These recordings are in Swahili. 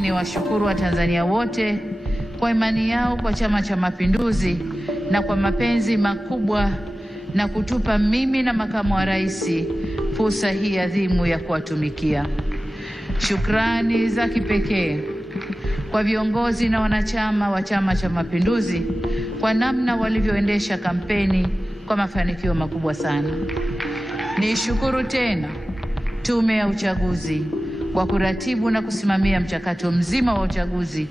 Ni washukuru wa Tanzania wote kwa imani yao kwa Chama cha Mapinduzi na kwa mapenzi makubwa na kutupa mimi na makamu wa rais fursa hii adhimu ya kuwatumikia. Shukrani za kipekee kwa viongozi na wanachama wa Chama cha Mapinduzi kwa namna walivyoendesha kampeni kwa mafanikio makubwa sana. Nishukuru tena Tume ya Uchaguzi kwa kuratibu na kusimamia mchakato mzima wa uchaguzi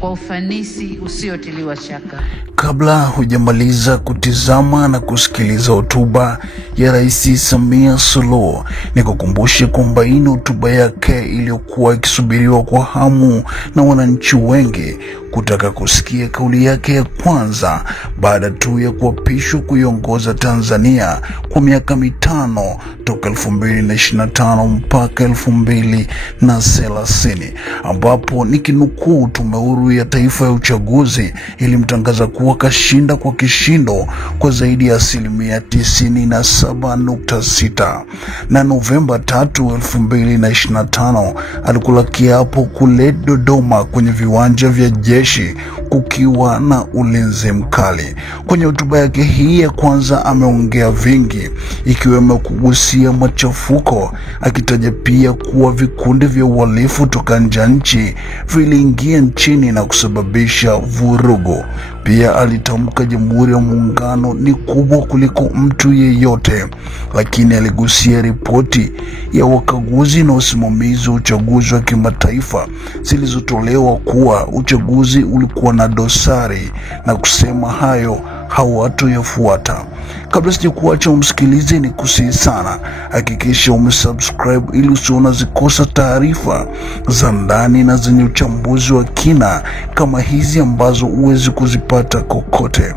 kwa ufanisi usiotiliwa shaka. Kabla hujamaliza kutizama na kusikiliza hotuba ya Rais Samia Suluhu, nikukumbushe kwamba hii ni hotuba yake iliyokuwa ikisubiriwa kwa hamu na wananchi wengi kutaka kusikia kauli yake ya kwanza baada tu ya kuapishwa kuiongoza Tanzania kwa miaka 5 toka 2025 mpaka 2030, ambapo nikinukuu, Tume Huru ya Taifa ya Uchaguzi ilimtangaza kuwa kashinda kwa kishindo kwa zaidi ya 97.6 na Novemba 3, 2025 alikula kiapo kule Dodoma kwenye viwanja vya jeshi kukiwa na ulinzi mkali. Kwenye hotuba yake hii ya kwanza ameongea vingi, ikiwemo kugusia machafuko, akitaja pia kuwa vikundi vya uhalifu toka nje ya nchi viliingia nchini na kusababisha vurugu. Pia alitamka Jamhuri ya Muungano ni kubwa kuliko mtu yeyote, lakini aligusia ripoti ya wakaguzi na usimamizi wa uchaguzi wa kimataifa zilizotolewa kuwa uchaguzi ulikuwa na dosari na kusema hayo hawatoyafuata. Kabla sijakuacha umsikilize, ni kusihi sana hakikisha umesubscribe ili usione zikosa taarifa za ndani na zenye uchambuzi wa kina kama hizi ambazo uwezi kuzipata kokote.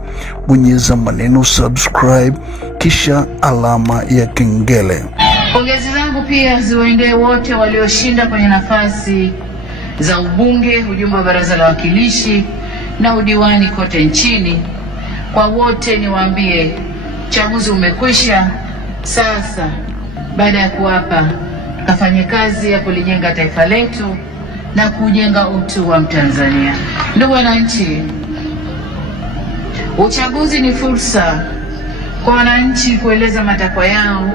Bonyeza maneno subscribe kisha alama ya kengele. Pongezi zangu pia ziwaendee wote walioshinda kwenye nafasi za ubunge, ujumbe wa Baraza la Wawakilishi na udiwani kote nchini. Kwa wote niwaambie, uchaguzi umekwisha. Sasa baada ya kuapa, tukafanye kazi ya kulijenga taifa letu na kujenga utu wa Mtanzania. Ndugu wananchi, uchaguzi ni fursa kwa wananchi kueleza matakwa yao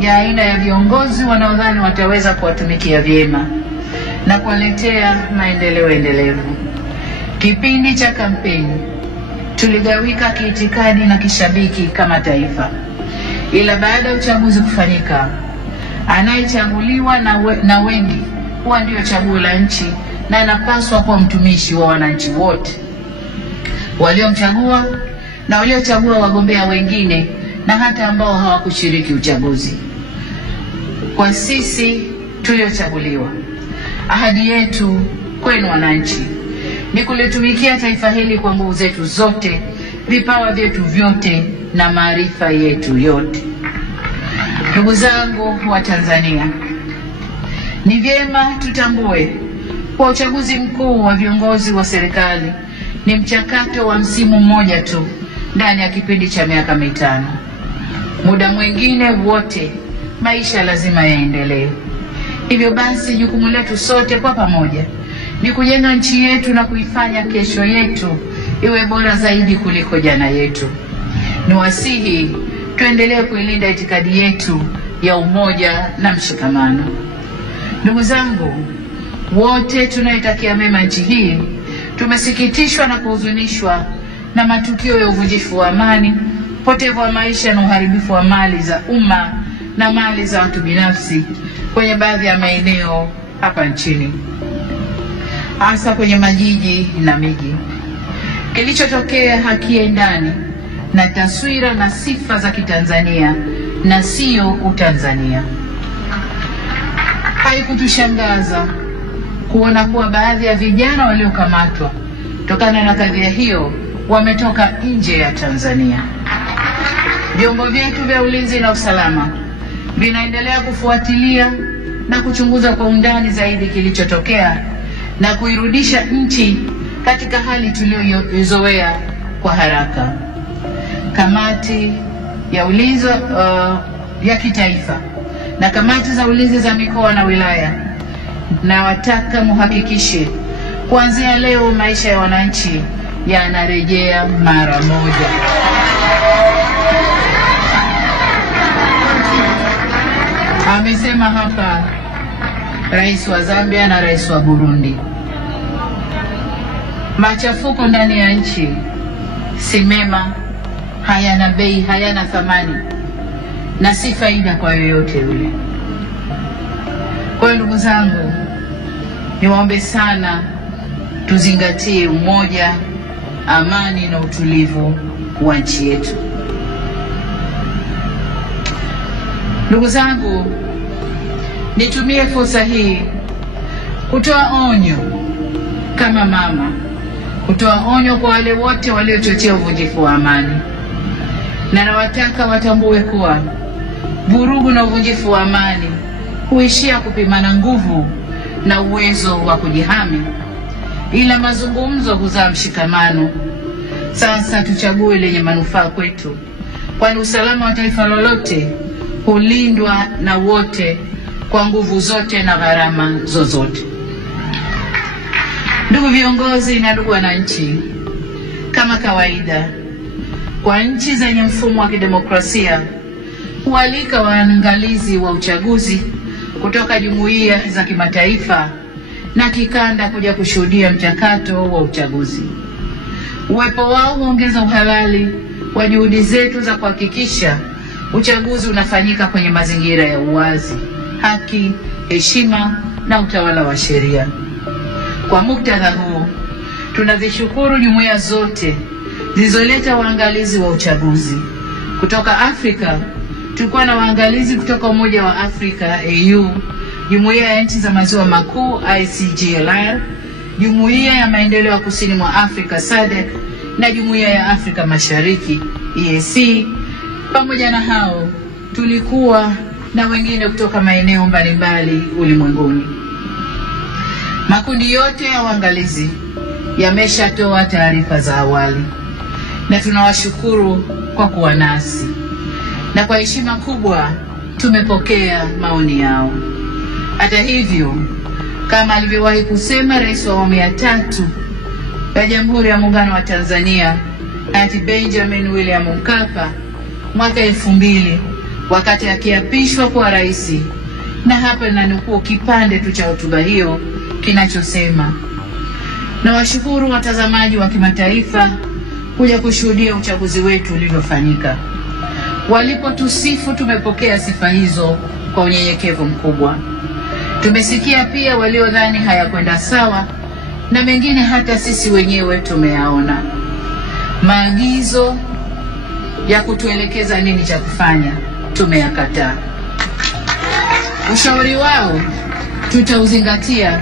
ya aina ya viongozi wanaodhani wataweza kuwatumikia vyema na kuwaletea maendeleo endelevu. Kipindi cha kampeni tuligawika kiitikadi na kishabiki kama taifa, ila baada ya uchaguzi kufanyika, anayechaguliwa na wengi huwa ndio chaguo la nchi na anapaswa kuwa mtumishi wa wananchi wote waliomchagua na waliochagua wagombea wengine na hata ambao hawakushiriki uchaguzi. Kwa sisi tuliochaguliwa, ahadi yetu kwenu wananchi ni kulitumikia taifa hili kwa nguvu zetu zote, vipawa vyetu vyote na maarifa yetu yote. Ndugu zangu wa Tanzania, ni vyema tutambue kwa uchaguzi mkuu wa viongozi wa serikali ni mchakato wa msimu mmoja tu ndani ya kipindi cha miaka 5. Muda mwingine wote maisha lazima yaendelee. Hivyo basi jukumu letu sote kwa pamoja ni kujenga nchi yetu na kuifanya kesho yetu iwe bora zaidi kuliko jana yetu. Niwasihi tuendelee kuilinda itikadi yetu ya umoja na mshikamano. Ndugu zangu, wote tunayetakia mema nchi hii, tumesikitishwa na kuhuzunishwa na matukio ya uvunjifu wa amani, upotevu wa maisha na uharibifu wa mali za umma na mali za watu binafsi kwenye baadhi ya maeneo hapa nchini, hasa kwenye majiji na miji. Kilichotokea hakiendani na taswira na sifa za Kitanzania na sio Utanzania. Haikutushangaza kuona kuwa baadhi ya vijana waliokamatwa kutokana na kadhia hiyo wametoka nje ya Tanzania. Vyombo vyetu vya ulinzi na usalama vinaendelea kufuatilia na kuchunguza kwa undani zaidi kilichotokea na kuirudisha nchi katika hali tuliyoizoea kwa haraka. Kamati ya ulinzi ya kitaifa na kamati za ulinzi za mikoa na wilaya, na wataka muhakikishe kuanzia leo maisha ya wananchi yanarejea mara moja. Amesema hapa Rais wa Zambia na Rais wa Burundi. Machafuko ndani ya nchi si mema, hayana bei, hayana thamani na si faida kwa yoyote yule. Kwa ndugu zangu, niwaombe sana tuzingatie umoja, amani na utulivu wa nchi yetu. Ndugu zangu, nitumie fursa hii kutoa onyo kama mama, kutoa onyo kwa wale wote waliochochea uvunjifu wa amani. Na nawataka watambue kuwa vurugu na uvunjifu wa amani huishia kupimana nguvu na uwezo wa kujihami, ila mazungumzo huzaa mshikamano. Sasa tuchague lenye manufaa kwetu, kwani usalama wa taifa lolote hulindwa na wote kwa nguvu zote na gharama zozote. Ndugu viongozi na ndugu wananchi, kama kawaida kwa nchi zenye mfumo wa kidemokrasia hualika waangalizi wa uchaguzi kutoka jumuiya za kimataifa na kikanda kuja kushuhudia mchakato wa uchaguzi. Uwepo wao huongeza uhalali wa juhudi zetu za kuhakikisha uchaguzi unafanyika kwenye mazingira ya uwazi, haki, heshima na utawala wa sheria. Kwa muktadha huu, tunazishukuru jumuiya zote zilizoleta waangalizi wa uchaguzi. Kutoka Afrika, tulikuwa na waangalizi kutoka Umoja wa Afrika AU, Jumuiya ya Nchi za Maziwa Makuu ICGLR, Jumuiya ya Maendeleo ya Kusini mwa Afrika SADC na Jumuiya ya Afrika Mashariki EAC. Pamoja na hao, tulikuwa na wengine kutoka maeneo mbalimbali ulimwenguni. Makundi yote ya waangalizi yameshatoa taarifa za awali na tunawashukuru kwa kuwa nasi, na kwa heshima kubwa tumepokea maoni yao. Hata hivyo, kama alivyowahi kusema Rais wa awamu ya 3 ya Jamhuri ya Muungano wa Tanzania hayati Benjamin William Mkapa mwaka 2000 wakati akiapishwa kuwa rais, na hapa nanukuu kipande tu cha hotuba hiyo kinachosema: na washukuru watazamaji wa kimataifa kuja kushuhudia uchaguzi wetu ulivyofanyika. Walipotusifu tumepokea sifa hizo kwa unyenyekevu mkubwa. Tumesikia pia waliodhani hayakwenda sawa, na mengine hata sisi wenyewe tumeyaona. Maagizo ya kutuelekeza nini cha kufanya tumeyakataa. Ushauri wao tutauzingatia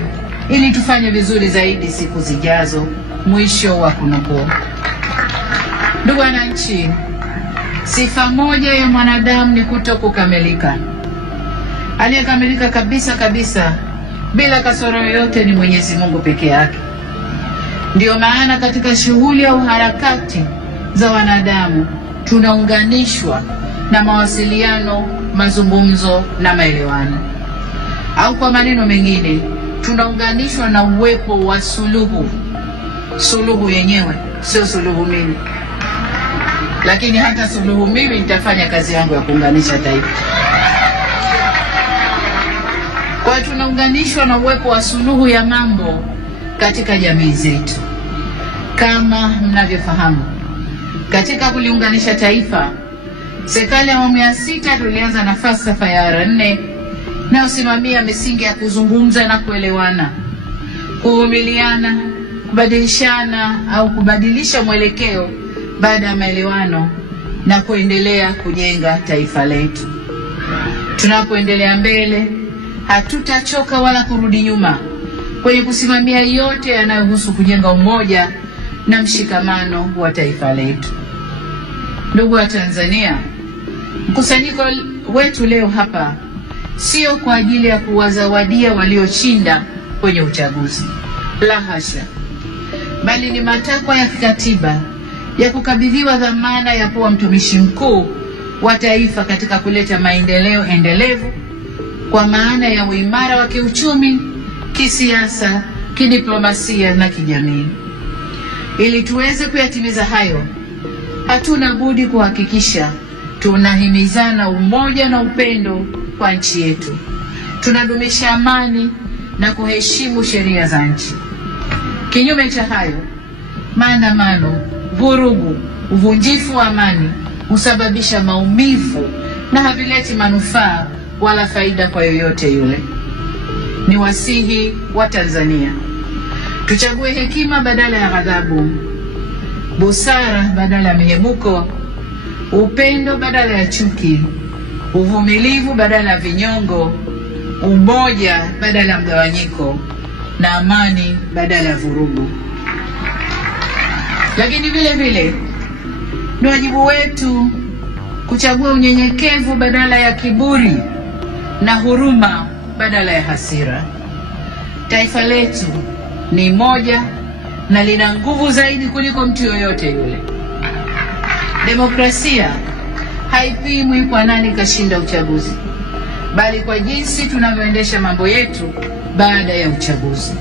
ili tufanye vizuri zaidi siku zijazo. Mwisho wa kunukuu. Ndugu wananchi, sifa moja ya mwanadamu ni kutokukamilika. Aliyekamilika kabisa bila kasoro yoyote ni Mwenyezi Mungu peke yake. Ndio maana katika shughuli au harakati za wanadamu tunaunganishwa na mawasiliano, mazungumzo na maelewano. Au kwa maneno mengine, tunaunganishwa na uwepo wa suluhu. Suluhu yenyewe sio suluhu mimi, lakini hata suluhu mimi nitafanya kazi yangu ya kuunganisha taifa. Kwa tunaunganishwa na uwepo wa suluhu ya mambo katika jamii zetu. Kama mnavyofahamu, katika kuliunganisha taifa, serikali ya awamu ya 6 tulianza na falsafa ya R4 na usimamia misingi ya kuzungumza na kuelewana, kuvumiliana, kubadilishana au kubadilisha mwelekeo baada ya maelewano na kuendelea kujenga taifa letu. Tunapoendelea mbele, hatutachoka wala kurudi nyuma kwenye kusimamia yote yanayohusu kujenga umoja na mshikamano wa taifa letu. Ndugu wa Tanzania, mkusanyiko wetu leo hapa sio kwa ajili ya kuwazawadia walioshinda kwenye uchaguzi, la hasha, bali ni matakwa ya kikatiba ya kukabidhiwa dhamana ya kuwa mtumishi mkuu wa taifa katika kuleta maendeleo endelevu kwa maana ya uimara wa kiuchumi, kisiasa, kidiplomasia na kijamii. Ili tuweze kuyatimiza hayo, hatuna budi kuhakikisha tunahimizana umoja na upendo kwa nchi yetu. Tunadumisha amani na kuheshimu sheria za nchi. Kinyume cha hayo, maandamano, vurugu, uvunjifu wa amani husababisha maumivu na havileti manufaa wala faida kwa yoyote yule. Ni wasihi wa Tanzania tuchague hekima badala ya ghadhabu, busara badala ya mihemuko, upendo badala ya chuki, uvumilivu badala ya vinyongo, umoja badala ya mgawanyiko, na amani badala ya vurugu. Lakini vile vile ni wajibu wetu kuchagua unyenyekevu badala ya kiburi na huruma badala ya hasira. Taifa letu ni moja na lina nguvu zaidi kuliko mtu yoyote yule. Demokrasia haipimwi kwa nani kashinda uchaguzi, bali kwa jinsi tunavyoendesha mambo yetu baada ya uchaguzi.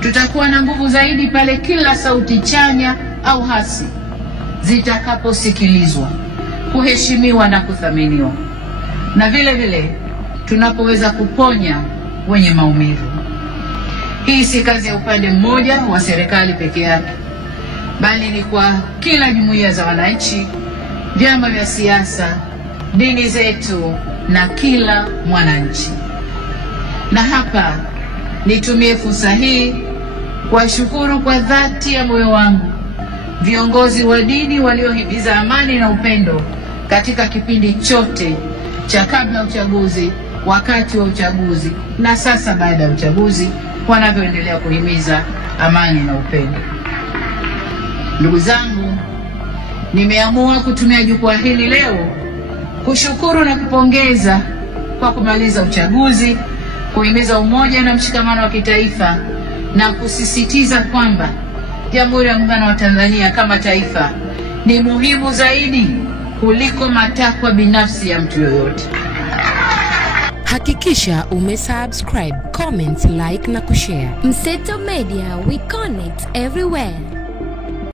Tutakuwa na nguvu zaidi pale kila sauti chanya au hasi zitakaposikilizwa, kuheshimiwa na kuthaminiwa, na vile vile tunapoweza kuponya wenye maumivu. Hii si kazi ya upande mmoja wa serikali peke yake, bali ni kwa kila jumuiya za wananchi, vyama vya siasa, dini zetu na kila mwananchi. Na hapa nitumie fursa hii kuwashukuru kwa dhati ya moyo wangu viongozi wa dini waliohimiza amani na upendo katika kipindi chote cha kabla ya uchaguzi, wakati wa uchaguzi na sasa baada ya uchaguzi, wanavyoendelea kuhimiza amani na upendo. Ndugu zangu, nimeamua kutumia jukwaa hili leo kushukuru na kupongeza kwa kumaliza uchaguzi, kuhimiza umoja na mshikamano wa kitaifa, na kusisitiza kwamba Jamhuri ya Muungano wa Tanzania kama taifa ni muhimu zaidi kuliko matakwa binafsi ya mtu yoyote. Hakikisha umesubscribe, comment, like na kushare. Mseto Media, we connect everywhere.